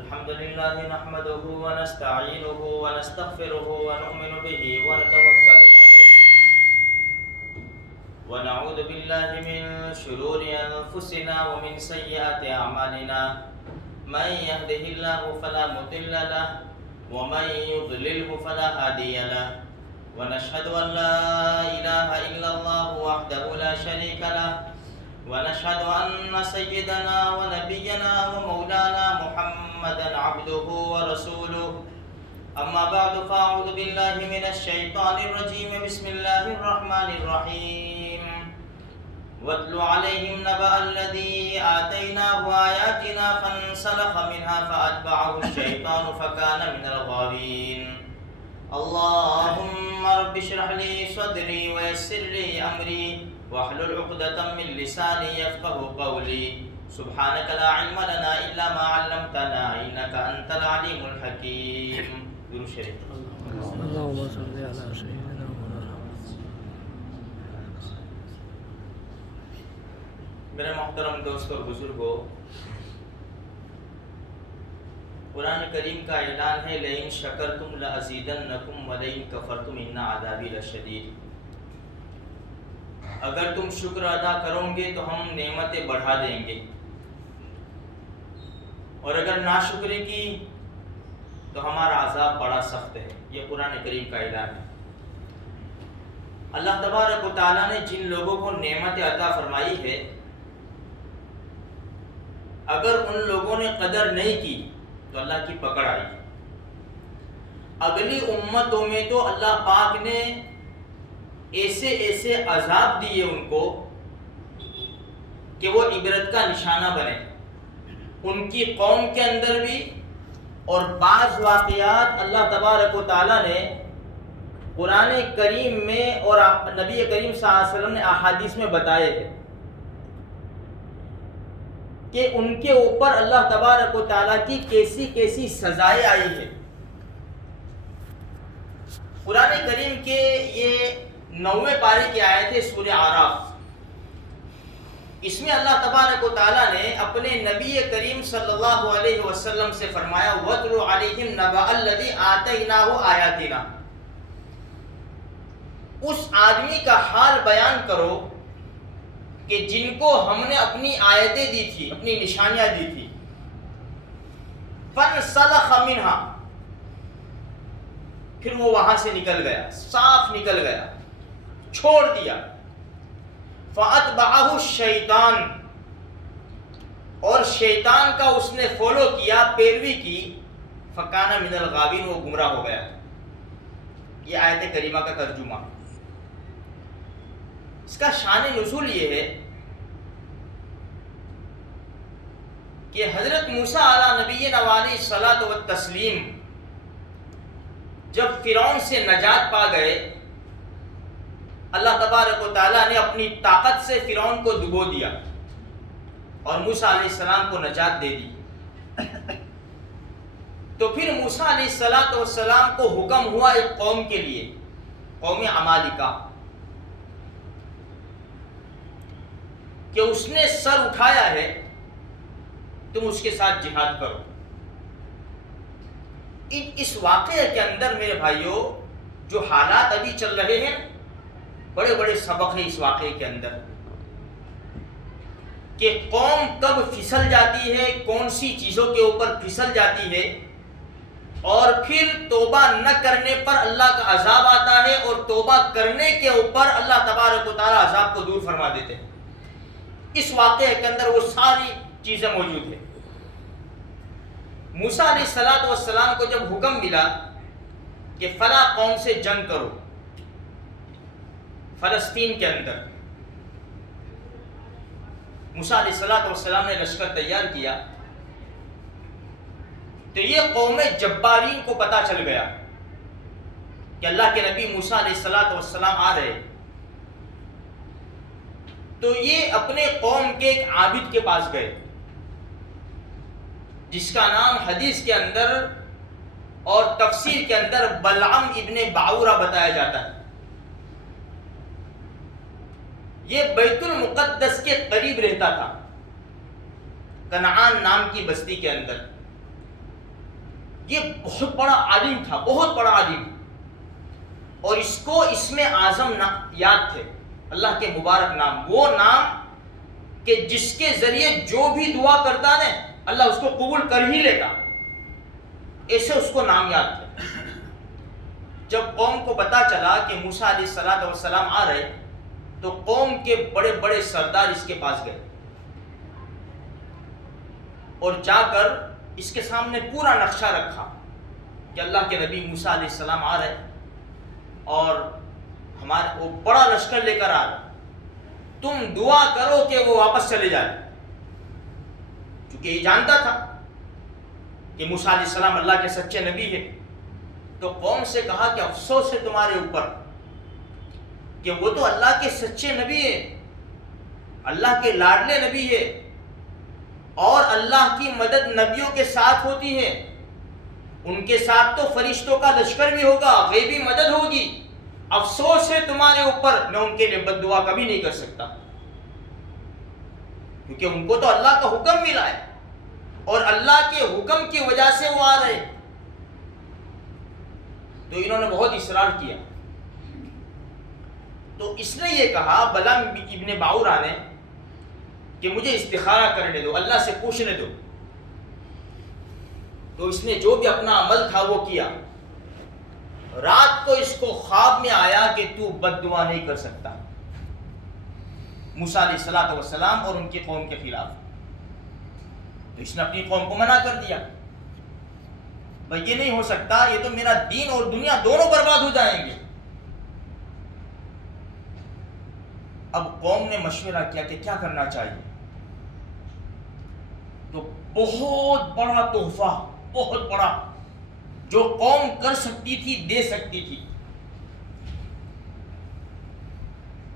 الحمد لله نحمده ونستعينه ونستغفره ونؤمن به ونتوكل عليه ونعوذ بالله من شرور أنفسنا ومن سيئات أعمالنا من يهده الله فلا مضل له ومن يضلله فلا هادي له ونشهد أن لا إله إلا الله وحده لا شريك له ونشهد أن سيدنا ونبينا ومولانا محمدا عبده ورسوله أما بعد فأعوذ بالله من الشيطان الرجيم بسم الله الرحمن الرحيم واتل عليهم نبأ الذي آتيناه آياتنا فانسلخ منها فأتبعه الشيطان فكان من الغاوين اللهم رب اشرح لي صدري ويسر لي أمري واحلل عقدة من لساني يفقهوا قولي سبحانك لا علم لنا إلا ما علمتنا إنك أنت العليم الحكيم. درود شریف. اللهم صل على سيدنا مولانا. میرے محترم دوستوں اور بزرگوں، قرآن کریم کا اعلان ہے لئن شکرتم لأزیدنکم ولئن کفرتم ان عذابی لشدید. اگر تم شکر ادا کرو گے تو ہم نعمتیں بڑھا دیں گے، اور اگر ناشکری کی تو ہمارا عذاب بڑا سخت ہے. یہ قرآن کریم کا اعلان ہے. اللہ تبارک و تعالیٰ نے جن لوگوں کو نعمت عطا فرمائی ہے، اگر ان لوگوں نے قدر نہیں کی تو اللہ کی پکڑ آئی. اگلی امتوں میں تو اللہ پاک نے ایسے عذاب دیے ان کو کہ وہ عبرت کا نشانہ بنے، ان کی قوم کے اندر بھی. اور بعض واقعات اللہ تبارک و تعالیٰ نے قرآن کریم میں اور نبی کریم صلی اللہ علیہ وسلم نے احادیث میں بتائے ہیں کہ ان کے اوپر اللہ تبارک و تعالیٰ کی کیسی سزائیں آئی ہے. قرآن کریم کے یہ 9ویں پارے کی آیت ہے سورہ اعراف. اس میں اللہ تبارک و تعالیٰ نے اپنے نبی کریم صلی اللہ علیہ وسلم سے فرمایا وَاتْلُ عَلَيْهِمْ نَبَأَ الَّذِي آتَيْنَاهُ آیَاتِنَا. اس آدمی کا حال بیان کرو کہ جن کو ہم نے اپنی آیتیں دی تھی، اپنی نشانیاں دی تھی. فَانْسَلَخَ مِنْهَا، پھر وہ وہاں سے نکل گیا، صاف نکل گیا، چھوڑ دیا. فَأَتْبَعَهُ الشَّيْطَانُ، اور شیطان کا اس نے فالو کیا، پیروی کی. فَكَانَ مِنَ الْغَاوِينَ، وہ گمراہ ہو گیا. یہ آیت کریمہ کا ترجمہ. اس کا شان نزول یہ ہے کہ حضرت موسیٰ علیہ نبینا علیہ الصلاۃ والتسلیم جب فرعون سے نجات پا گئے، اللہ تبارک و تعالیٰ نے اپنی طاقت سے فرعون کو ڈبو دیا اور موسیٰ علیہ السلام کو نجات دے دی. تو پھر موسیٰ علیہ السلام کو حکم ہوا ایک قوم کے لیے، قوم عمالقہ، کہ اس نے سر اٹھایا ہے، تم اس کے ساتھ جہاد کرو. اس واقعے کے اندر میرے بھائیوں جو حالات ابھی چل رہے ہیں، بڑے بڑے سبق ہیں اس واقعے کے اندر، کہ قوم کب پھسل جاتی ہے، کون سی چیزوں کے اوپر پھسل جاتی ہے، اور پھر توبہ نہ کرنے پر اللہ کا عذاب آتا ہے، اور توبہ کرنے کے اوپر اللہ تبارک و تعالیٰ عذاب کو دور فرما دیتے ہیں. اس واقعے کے اندر وہ ساری چیزیں موجود ہیں. موسیٰ علیہ السلام کو جب حکم ملا کہ فلاں قوم سے جنگ کرو فلسطین کے اندر، موسیٰ علیہ السلام نے لشکر تیار کیا، تو یہ قوم جبارین کو پتہ چل گیا کہ اللہ کے نبی موسیٰ علیہ السلام آ رہے. تو یہ اپنے قوم کے ایک عابد کے پاس گئے، جس کا نام حدیث کے اندر اور تفسیر کے اندر بلعم ابن باورہ بتایا جاتا ہے. یہ بیت المقدس کے قریب رہتا تھا، کنعان نام کی بستی کے اندر. یہ بہت بڑا عالم تھا، بہت بڑا عالم، اور اس کو اسم اعظم یاد تھے، اللہ کے مبارک نام، وہ نام کہ جس کے ذریعے جو بھی دعا کرتا نا اللہ اس کو قبول کر ہی لیتا، ایسے اس کو نام یاد تھے۔ جب قوم کو پتا چلا کہ موسیٰ علیہ السلام آ رہے تو قوم کے بڑے بڑے سردار اس کے پاس گئے اور جا کر اس کے سامنے پورا نقشہ رکھا کہ اللہ کے نبی موسیٰ علیہ السلام آ رہے اور ہمارے وہ بڑا لشکر لے کر آ رہے، تم دعا کرو کہ وہ واپس چلے جائے، کیونکہ یہ جانتا تھا کہ موسیٰ علیہ السلام اللہ کے سچے نبی ہے۔ تو قوم سے کہا کہ افسوس ہے تمہارے اوپر کہ وہ تو اللہ کے سچے نبی ہے، اللہ کے لاڈلے نبی ہے، اور اللہ کی مدد نبیوں کے ساتھ ہوتی ہے، ان کے ساتھ تو فرشتوں کا لشکر بھی ہوگا، غیبی مدد ہوگی، افسوس ہے تمہارے اوپر، میں ان کے لیے بد دعا کبھی نہیں کر سکتا، کیونکہ ان کو تو اللہ کا حکم ملا ہے اور اللہ کے حکم کی وجہ سے وہ آ رہے۔ تو انہوں نے بہت اصرار کیا، تو اس نے یہ کہا بلعام ابن باورا نے کہ مجھے استخارہ کرنے دو، اللہ سے پوچھنے دو۔ تو اس نے جو بھی اپنا عمل تھا وہ کیا، رات کو اس کو خواب میں آیا کہ تو بد دعا نہیں کر سکتا موسیٰ علیہ السلام اور ان کی قوم کے خلاف۔ تو اس نے اپنی قوم کو منع کر دیا، بھائی یہ نہیں ہو سکتا، یہ تو میرا دین اور دنیا دونوں برباد ہو جائیں گے۔ اب قوم نے مشورہ کیا کہ کیا کرنا چاہیے، تو بہت بڑا تحفہ، بہت بڑا جو قوم کر سکتی تھی، دے سکتی تھی،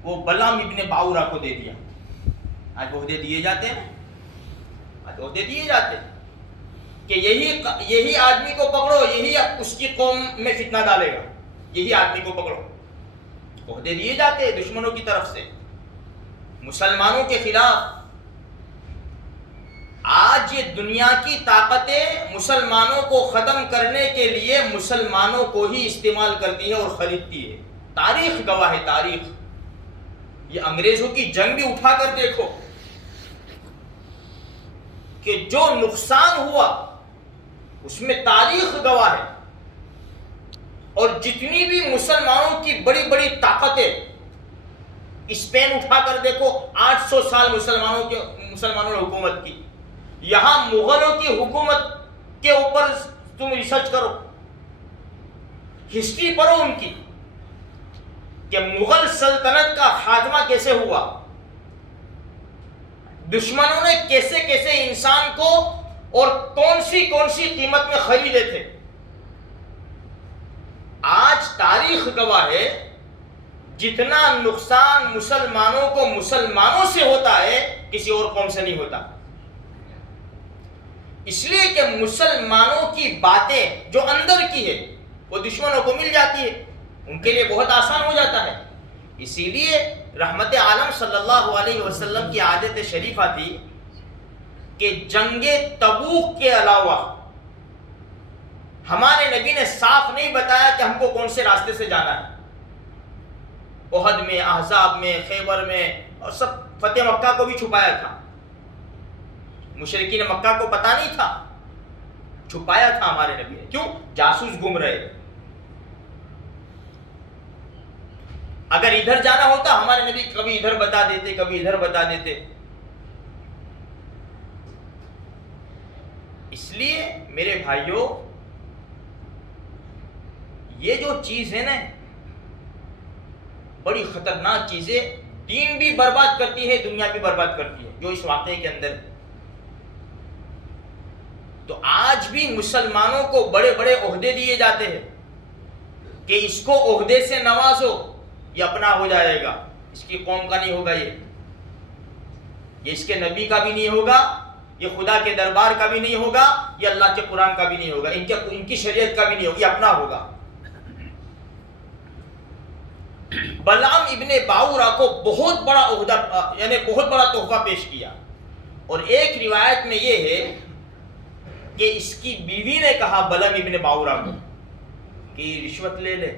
وہ بلعام ابن باورا کو دے دیا۔ آج عہدے دیے جاتے ہیں، آج عہدے دیے جاتے ہیں کہ یہی آدمی کو پکڑو، یہی اس کی قوم میں فتنہ ڈالے گا، یہی آدمی کو پکڑو، عہدے دیے جاتے ہیں دشمنوں کی طرف سے مسلمانوں کے خلاف۔ آج یہ دنیا کی طاقتیں مسلمانوں کو ختم کرنے کے لیے مسلمانوں کو ہی استعمال کرتی ہے اور خریدتی ہے، تاریخ گواہ ہے، تاریخ۔ یہ انگریزوں کی جنگ بھی اٹھا کر دیکھو کہ جو نقصان ہوا اس میں تاریخ گواہ ہے، اور جتنی بھی مسلمانوں کی بڑی بڑی طاقتیں، اسپین اٹھا کر دیکھو، 800 سال مسلمانوں نے حکومت کی، یہاں مغلوں کی حکومت کے اوپر تم ریسرچ کرو، ہسٹری پڑھو ان کی کہ مغل سلطنت کا خاتمہ کیسے ہوا، دشمنوں نے کیسے کیسے انسان کو اور کون سی قیمت میں خریدے تھے۔ آج تاریخ گواہ ہے جتنا نقصان مسلمانوں کو مسلمانوں سے ہوتا ہے کسی اور قوم سے نہیں ہوتا، اس لیے کہ مسلمانوں کی باتیں جو اندر کی ہے وہ دشمنوں کو مل جاتی ہے، ان کے لیے بہت آسان ہو جاتا ہے۔ اسی لیے رحمت عالم صلی اللہ علیہ وسلم کی عادت شریفہ تھی کہ جنگ تبوک کے علاوہ ہمارے نبی نے صاف نہیں بتایا کہ ہم کو کون سے راستے سے جانا ہے۔ احد میں، احزاب میں، خیبر میں، اور سب فتح مکہ کو بھی چھپایا تھا، مشرکین مکہ کو پتا نہیں تھا، چھپایا تھا ہمارے نبی نے۔ کیوں؟ جاسوس گم رہے، اگر ادھر جانا ہوتا ہمارے نبی کبھی ادھر بتا دیتے، کبھی ادھر بتا دیتے۔ اس لیے میرے بھائیوں، یہ جو چیز ہے نا بڑی خطرناک چیز ہے، دین بھی برباد کرتی ہے، دنیا بھی برباد کرتی ہے، جو اس واقعے کے اندر۔ تو آج بھی مسلمانوں کو بڑے بڑے عہدے دیے جاتے ہیں کہ اس کو عہدے سے نوازو، یہ اپنا ہو جائے گا، اس کی قوم کا نہیں ہوگا، یہ اس کے نبی کا بھی نہیں ہوگا، یہ خدا کے دربار کا بھی نہیں ہوگا، یہ اللہ کے قرآن کا بھی نہیں ہوگا، ان کی شریعت کا بھی نہیں ہوگا، یہ اپنا ہوگا۔ بلعام ابن باورا کو بہت بڑا عہدہ، یعنی بہت بڑا تحفہ پیش کیا، اور ایک روایت میں یہ ہے کہ اس کی بیوی نے کہا بلم ابن باورا کو کہ رشوت لے لے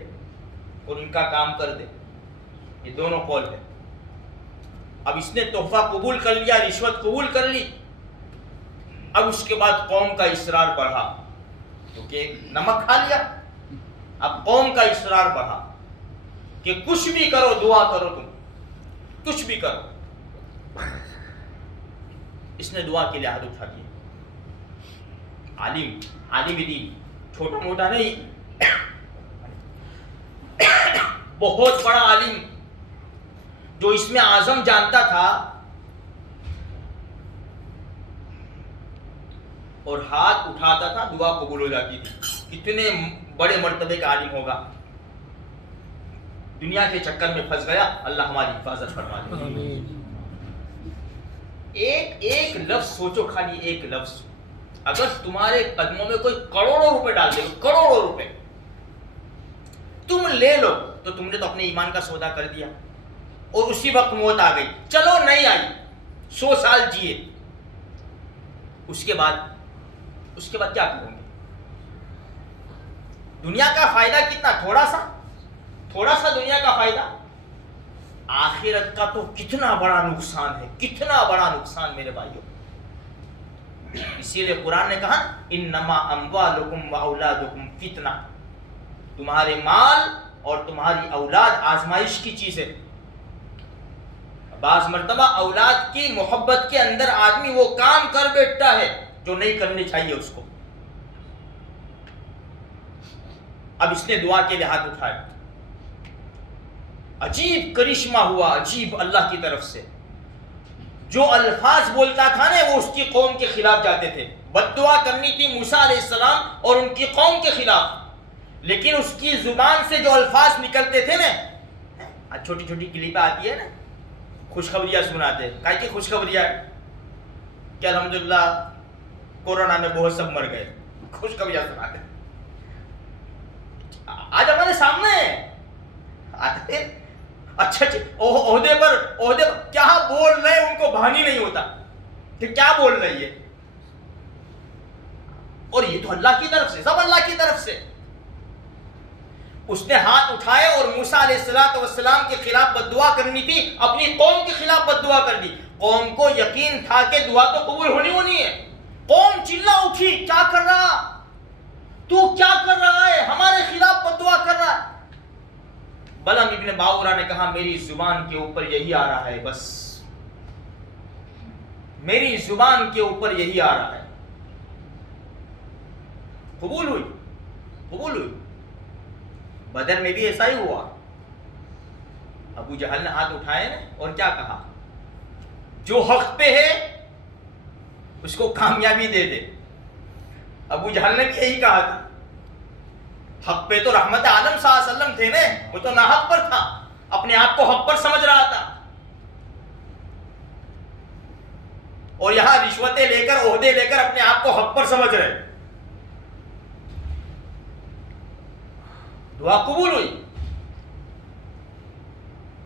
اور ان کا کام کر دے. یہ دونوں قول ہے. اب اس نے تحفہ قبول کر لیا, رشوت قبول کر لی. اب اس کے بعد قوم کا اصرار بڑھا, کیونکہ نمک کھا لیا. اب قوم کا اصرار بڑھا کہ کچھ بھی کرو, دعا کرو, تم کچھ بھی کرو. اس نے دعا کے لیے ہاتھ اٹھا دیا. عالم دین, چھوٹا موٹا نہیں, بہت بڑا عالم جو اس میں اعظم جانتا تھا, اور ہاتھ اٹھاتا تھا, دعا قبول ہو جاتی تھی. کتنے بڑے مرتبے کا عالم ہوگا. دنیا کے چکر میں پھنس گیا, اللہ ہماری حفاظت فرما دے. ایک لفظ سوچو, خالی ایک لفظ, اگر تمہارے قدموں میں کوئی کروڑوں روپے ڈال دے, کروڑوں روپے تم لے لو, تو تم نے تو اپنے ایمان کا سودا کر دیا. اور اسی وقت موت آ گئی, چلو نہیں آئی, 100 سال جیے, اس کے بعد کیا کرو گے؟ دنیا کا فائدہ کتنا, تھوڑا سا دنیا کا فائدہ. آخرت کا تو کتنا بڑا نقصان ہے, کتنا بڑا نقصان میرے بھائیوں. اسی لیے قرآن نے کہا انما اموالکم واولادکم فتنہ, تمہارے مال اور تمہاری اولاد آزمائش کی چیز ہے. بعض مرتبہ اولاد کی محبت کے اندر آدمی وہ کام کر بیٹھتا ہے جو نہیں کرنے چاہیے اس کو. اب اس نے دعا کے لیے ہاتھ اٹھایا. عجیب کرشمہ ہوا, عجیب اللہ کی طرف سے. جو الفاظ بولتا تھا نا, وہ اس کی قوم کے خلاف جاتے تھے. بد دعا کرنی تھی موسیٰ علیہ السلام اور ان کی قوم کے خلاف, لیکن اس کی زبان سے جو الفاظ نکلتے تھے نا, چھوٹی چھوٹی کلپیں آتی ہے نا, خوشخبریاں سناتے. کہا کہ خوشخبریاں کہ الحمدللہ کورونا میں بہت سب مر گئے, خوشخبریاں سناتے. آج ہمارے سامنے آتے اچھا عہدے پر کیا بول رہے ان کو بھانی نہیں ہوتا کہ کیا بول رہی ہے. اور یہ تو اللہ کی طرف سے, سب اللہ کی طرف سے. اس نے ہاتھ اٹھائے اور موسیٰ علیہ السلام کے خلاف بد دعا کرنی تھی, اپنی قوم کے خلاف بد دعا کر دی. قوم کو یقین تھا کہ دعا تو قبول ہونی ہے. قوم چلا اٹھی, کیا کر رہا, تو کیا کر رہا ہے, ہمارے خلاف بد دعا کر رہا ہے. بلم ابن باورا نے کہا میری زبان کے اوپر یہی آ رہا ہے, بس میری زبان کے اوپر یہی آ رہا ہے. قبول ہوئی. بدر میں بھی ایسا ہی ہوا. ابو جہل نے ہاتھ اٹھائے اور کیا کہا, جو حق پہ ہے اس کو کامیابی دے دے. ابو جہل نے بھی یہی کہا تھا. حق پہ تو رحمت عالم صلی اللہ علیہ وسلم تھے نا, وہ تو ناحق پر تھا, اپنے آپ کو حق پر سمجھ رہا تھا. اور یہاں رشوتیں لے کر, عہدے لے کر اپنے آپ کو حق پر سمجھ رہے. دعا قبول ہوئی.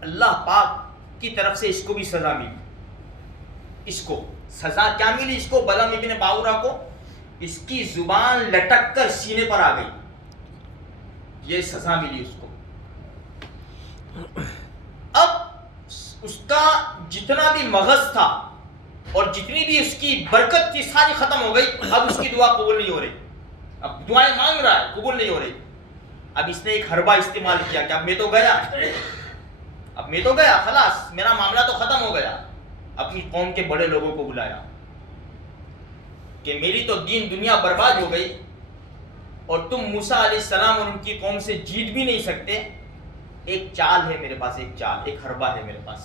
اللہ پاک کی طرف سے اس کو بھی سزا ملی. اس کو سزا کیا ملی, اس کو بلم ابن باورا کو اس کی زبان لٹک کر سینے پر آ گئی, یہ سزا ملی اس کو. اب اس کا جتنا بھی مغز تھا اور جتنی بھی اس کی برکت تھی ساری ختم ہو گئی. اب اس کی دعا قبول نہیں ہو رہی, اب دعائیں مانگ رہا ہے, قبول نہیں ہو رہی. اب اس نے ایک حربہ استعمال کیا کہ اب میں تو گیا, خلاص میرا معاملہ تو ختم ہو گیا. اپنی قوم کے بڑے لوگوں کو بلایا کہ میری تو دین دنیا برباد ہو گئی, اور تم موسیٰ علیہ السلام اور ان کی قوم سے جیت بھی نہیں سکتے. ایک چال ہے میرے پاس, ایک حربہ ہے میرے پاس.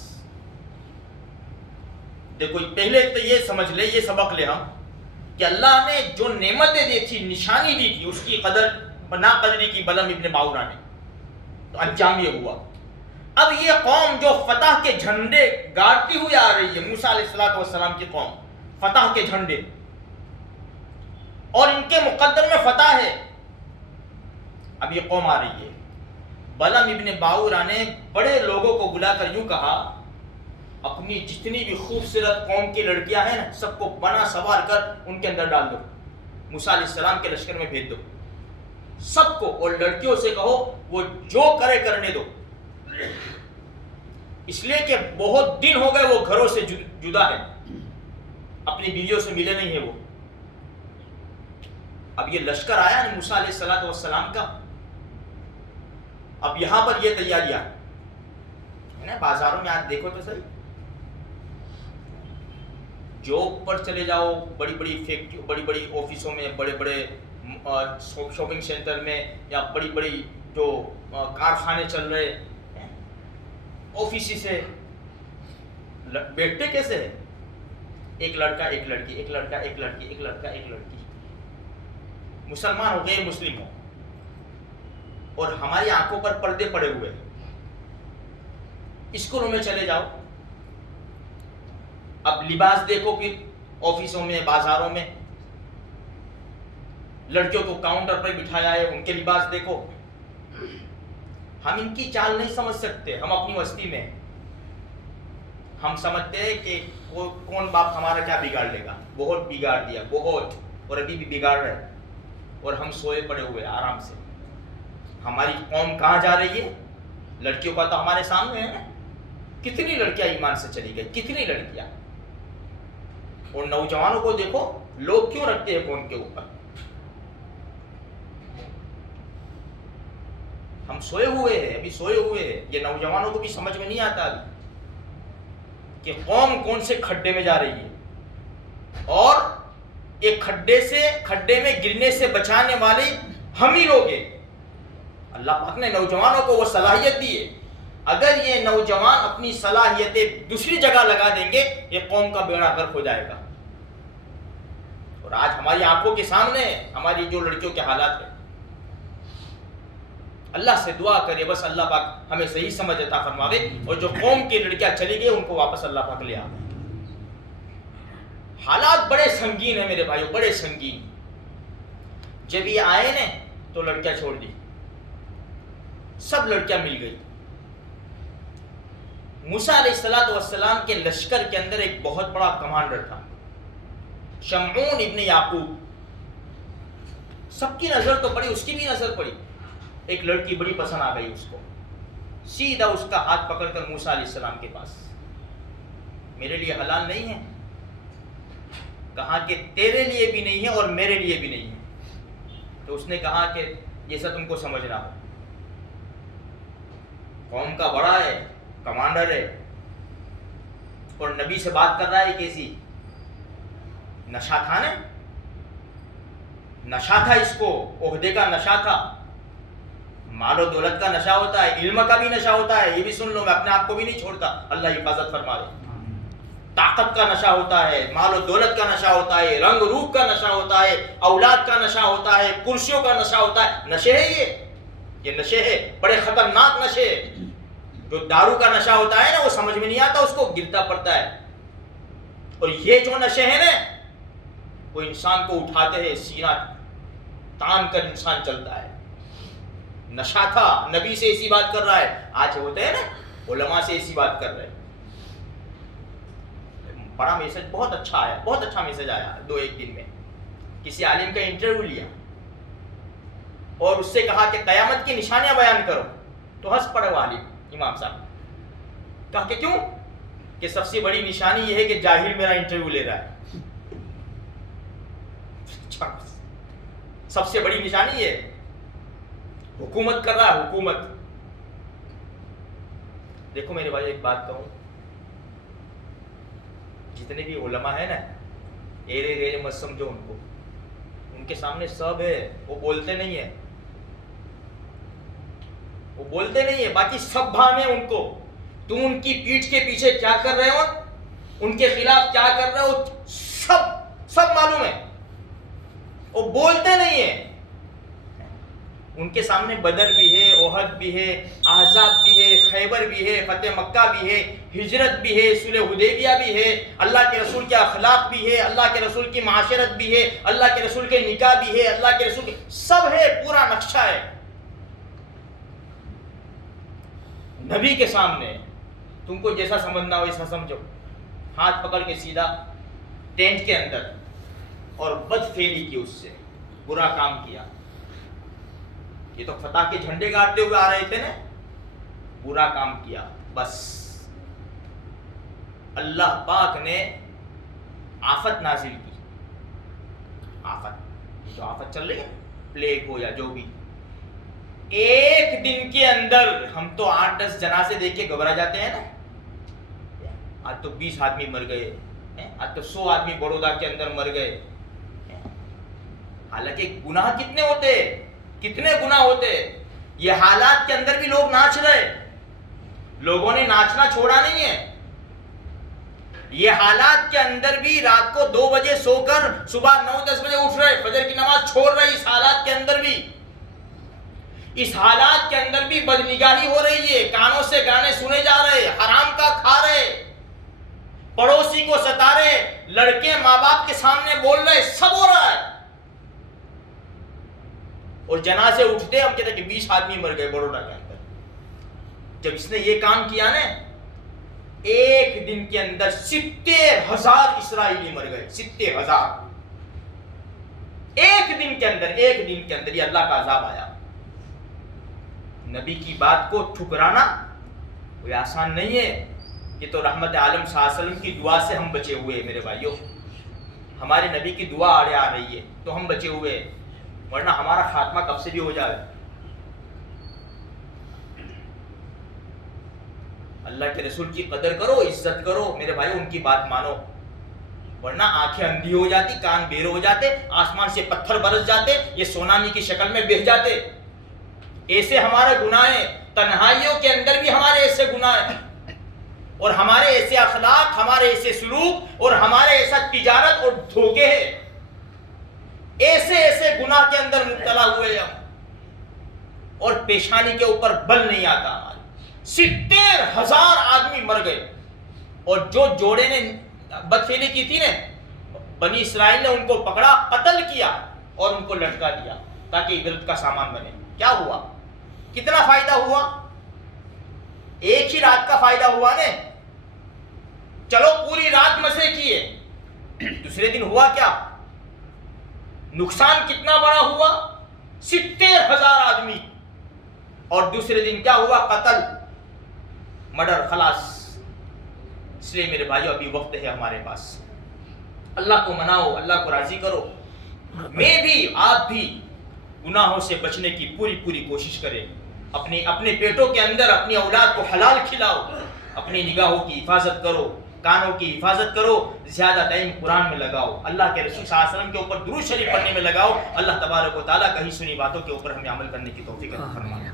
دیکھو پہلے تو یہ سمجھ لے, یہ سبق لے ہم کہ اللہ نے جو نعمتیں دی تھی, نشانی دی تھی, اس کی قدر نا قدری کی بلم ابن باورا نے, تو انجام یہ ہوا. اب یہ قوم جو فتح کے جھنڈے گاڑتی ہوئی آ رہی ہے, موسیٰ علیہ السلام کی قوم فتح کے جھنڈے, اور ان کے مقدر میں فتح ہے. اب یہ قوم آ رہی ہے. بلم ابن باورا نے بڑے لوگوں کو بلا کر یوں کہا, اپنی جتنی بھی خوبصورت قوم کی لڑکیاں ہیں نا, سب کو بنا سوار کر ان کے اندر ڈال دو. موسیٰ علیہ السلام کے لشکر میں بھیج دو سب کو, اور لڑکیوں سے کہو وہ جو کرے کرنے دو, اس لیے کہ بہت دن ہو گئے وہ گھروں سے جدا ہے, اپنی بیویوں سے ملے نہیں ہیں وہ. اب یہ لشکر آیا نا موسیٰ علیہ السلام کا, اب یہاں پر یہ تیاریاں ہے نا, بازاروں میں آج دیکھو تو صحیح, جاب پر چلے جاؤ, بڑی بڑی فیکٹری, بڑی بڑی آفسوں میں, بڑے بڑے شاپنگ سینٹر میں, یا بڑی بڑی جو کارخانے چل رہے آفس سے بیٹھتے کیسے ہیں, ایک لڑکا ایک لڑکی, ایک لڑکا ایک لڑکی, ایک لڑکا ایک لڑکی, مسلمان ہو غیر مسلم ہو, اور ہماری آنکھوں پر پردے پڑے ہوئے. اسکولوں میں چلے جاؤ, اب لباس دیکھو, پھر آفسوں میں بازاروں میں لڑکیوں کو کاؤنٹر پر بٹھایا ہے, ان کے لباس دیکھو. ہم ان کی چال نہیں سمجھ سکتے, ہم اپنی مستی میں ہم سمجھتے ہیں کہ کون باپ ہمارا کیا بگاڑ لے گا, بہت بگاڑ دیا بہت, اور ابھی بھی بگاڑ رہے, اور ہم سوئے پڑے ہوئے آرام سے. ہماری قوم کہاں جا رہی ہے؟ لڑکیوں کا تو ہمارے سامنے ہے نا, کتنی لڑکیاں ایمان سے چلی گئی, کتنی لڑکیاں. اور نوجوانوں کو دیکھو لوگ کیوں رکھتے ہیں فون کے اوپر. ہم سوئے ہوئے ہیں, ابھی سوئے ہوئے ہیں. یہ نوجوانوں کو بھی سمجھ میں نہیں آتا ابھی کہ قوم کون سے کھڈے میں جا رہی ہے, اور ایک کھڈے میں گرنے سے بچانے والے ہم ہی لوگ ہیں. اللہ پاک نے نوجوانوں کو وہ صلاحیت دی ہے, اگر یہ نوجوان اپنی صلاحیتیں دوسری جگہ لگا دیں گے یہ قوم کا بیڑا غرق ہو جائے گا. اور آج ہماری آنکھوں کے سامنے ہماری جو لڑکیوں کے حالات ہیں. اللہ سے دعا کرے بس اللہ پاک ہمیں صحیح سمجھ عطا فرماوے, اور جو قوم کی لڑکیاں چلی گئی ان کو واپس اللہ پاک لے آوے. حالات بڑے سنگین ہیں میرے بھائیوں, بڑے سنگین. جب یہ آئے نا تو لڑکیاں چھوڑ دی, سب لڑکیاں مل گئی. موسیٰ علیہ السلام کے لشکر کے اندر ایک بہت بڑا کمانڈر تھا, شمعون ابن یعقوب. سب کی نظر تو پڑی, اس کی بھی نظر پڑی. ایک لڑکی بڑی پسند آ گئی اس کو, سیدھا اس کا ہاتھ پکڑ کر موسیٰ علیہ السلام کے پاس, میرے لیے حلال نہیں ہے. کہا کہ تیرے لیے بھی نہیں ہے اور میرے لیے بھی نہیں ہے. تو اس نے کہا کہ جیسا تم کو سمجھنا ہو, قوم کا بڑا ہے, کمانڈر ہے, اور نبی سے بات کر رہا ہے. کیسی نشہ تھا نا, نشہ تھا اس کو, عہدے کا نشہ تھا. مال و دولت کا نشہ ہوتا ہے, علم کا بھی نشہ ہوتا ہے, یہ بھی سن لو, میں اپنے آپ کو بھی نہیں چھوڑتا, اللہ حفاظت فرما دے. طاقت کا نشہ ہوتا ہے, مال و دولت کا نشہ ہوتا ہے, رنگ روپ کا نشہ ہوتا ہے, اولاد کا نشہ ہوتا ہے, کرسیوں کا نشہ ہوتا ہے. نشے ہے یہ نشے ہے, بڑے خطرناک نشے. جو دارو کا نشہ ہوتا ہے نا وہ سمجھ میں نہیں آتا, اس کو گرتا پڑتا ہے. اور یہ جو نشے ہیں نا وہ انسان کو اٹھاتے ہیں, سینہ تان کر انسان چلتا ہے. نشہ تھا, نبی سے ایسی بات کر رہا ہے. آج ہوتے ہیں نا علماء سے ایسی بات کر رہے ہیں. بڑا میسج, بہت اچھا آیا, بہت اچھا میسج آیا. 2-1 دن میں کسی عالم کا انٹرویو لیا اور اس سے کہا کہ قیامت کی نشانیاں بیان کرو, تو ہنس پڑے وہ عالم امام صاحب. کہا کہ کیوں؟ کہ سب سے بڑی نشانی یہ ہے کہ جاہل میرا انٹرویو لے رہا ہے. سب سے بڑی نشانی یہ ہے, حکومت کر رہا ہے, حکومت. دیکھو میرے بھائی ایک بات کہوں, جتنے بھی علماء ہیں نا, ایرے ریرے مت سمجھو ان کو, ان کے سامنے سب ہے, وہ بولتے نہیں ہیں, وہ بولتے نہیں ہیں, باقی سب بھانے ان کو. تم ان کی پیٹھ کے پیچھے کیا کر رہے ہو, ان کے خلاف کیا کر رہے ہو, سب معلوم ہے, وہ بولتے نہیں ہیں. ان کے سامنے بدر بھی ہے, احد بھی ہے, احزاب بھی ہے, خیبر بھی ہے, فتح مکہ بھی ہے, ہجرت بھی ہے, صلح حدیبیہ بھی ہے, اللہ کے رسول کے اخلاق بھی ہے, اللہ کے رسول کی معاشرت بھی ہے, اللہ کے رسول کے نکاح بھی ہے, اللہ کے رسول کے سب ہے, پورا نقشہ ہے. نبی کے سامنے تم کو جیسا سمجھنا ہو ایسا سمجھو, ہاتھ پکڑ کے سیدھا ٹینٹ کے اندر اور بد فعلی کی، اس سے برا کام کیا. یہ تو فتح کے جھنڈے گاڑتے ہوئے آ رہے تھے نا، برا کام کیا. بس اللہ پاک نے آفت نازل کی. آفت، یہ جو آفت چل رہی ہے، پلیگ ہو یا جو بھی، ایک دن کے اندر ہم تو 8-10 جنازے دیکھ کے گھبرا جاتے ہیں نا. آج تو 20 آدمی مر گئے، آج تو 100 آدمی بڑودا کے اندر مر گئے. حالانکہ گناہ کتنے ہوتے، کتنے گناہ ہوتے. یہ حالات کے اندر بھی لوگ ناچ رہے، لوگوں نے ناچنا چھوڑا نہیں ہے. یہ حالات کے اندر بھی رات کو 2 بجے سو کر صبح 9-10 بجے اٹھ رہے، فجر کی نماز چھوڑ رہے. اس حالات کے اندر بھی، اس حالات کے اندر بھی بدنگاہی ہو رہی ہے. کانوں سے گانے سنے جا رہے، حرام کا کھا رہے، پڑوسی کو ستا رہے، لڑکے ماں باپ کے سامنے بول رہے، سب ہو رہا ہے. اور جنازے اٹھتے ہم کہتے ہیں کہ 20 آدمی مر گئے بڑودا کے اندر. جب اس نے یہ کام کیا نا، ایک دن کے اندر 70,000 اسرائیلی مر گئے. 70,000 ایک دن کے اندر، ایک دن کے اندر. یہ اللہ کا عذاب آیا. نبی کی بات کو ٹھکرانا کوئی آسان نہیں ہے. یہ تو رحمت عالم صلی اللہ علیہ وسلم کی دعا سے ہم بچے ہوئے میرے بھائیوں. ہمارے نبی کی دعا آڑے آ رہی ہے تو ہم بچے ہوئے، ورنہ ہمارا خاتمہ کب سے بھی ہو جائے. اللہ کے رسول کی قدر کرو، عزت کرو میرے بھائی، ان کی بات مانو، ورنہ آنکھیں اندھی ہو جاتی، کان بہرے ہو جاتے، آسمان سے پتھر برس جاتے، یہ سونامی کی شکل میں بہہ جاتے. ایسے ہمارے گناہ ہیں، تنہائیوں کے اندر بھی ہمارے ایسے گناہ ہیں، اور ہمارے ایسے اخلاق، ہمارے ایسے سلوک، اور ہمارے ایسا تجارت اور دھوکے ہیں. ایسے ایسے گناہ کے اندر مبتلا ہوئے ہم، اور پیشانی کے اوپر بل نہیں آتا. ہمارے 70,000 آدمی مر گئے. اور جو جوڑے نے بدفعلی کی تھی نا، بنی اسرائیل نے ان کو پکڑا، قتل کیا اور ان کو لٹکا دیا تاکہ عبرت کا سامان بنے. کیا ہوا؟ کتنا فائدہ ہوا؟ ایک ہی رات کا فائدہ ہوا نا. چلو پوری رات مزے کیے، دوسرے دن ہوا کیا؟ نقصان کتنا بڑا ہوا؟ 70,000 آدمی. اور دوسرے دن کیا ہوا؟ قتل، مرڈر، خلاص. اس لیے میرے بھائیو ابھی وقت ہے ہمارے پاس. اللہ کو مناؤ، اللہ کو راضی کرو. میں بھی، آپ بھی گناہوں سے بچنے کی پوری کوشش کریں. اپنے پیٹوں کے اندر اپنی اولاد کو حلال کھلاؤ. اپنی نگاہوں کی حفاظت کرو، کانوں کی حفاظت کرو. زیادہ ٹائم قرآن میں لگاؤ، اللہ کے رسول صلی اللہ علیہ وسلم کے اوپر درود شریف پڑھنے میں لگاؤ. اللہ تبارک و تعالیٰ کہیں سنی باتوں کے اوپر ہمیں عمل کرنے کی توفیق عطا فرمائے.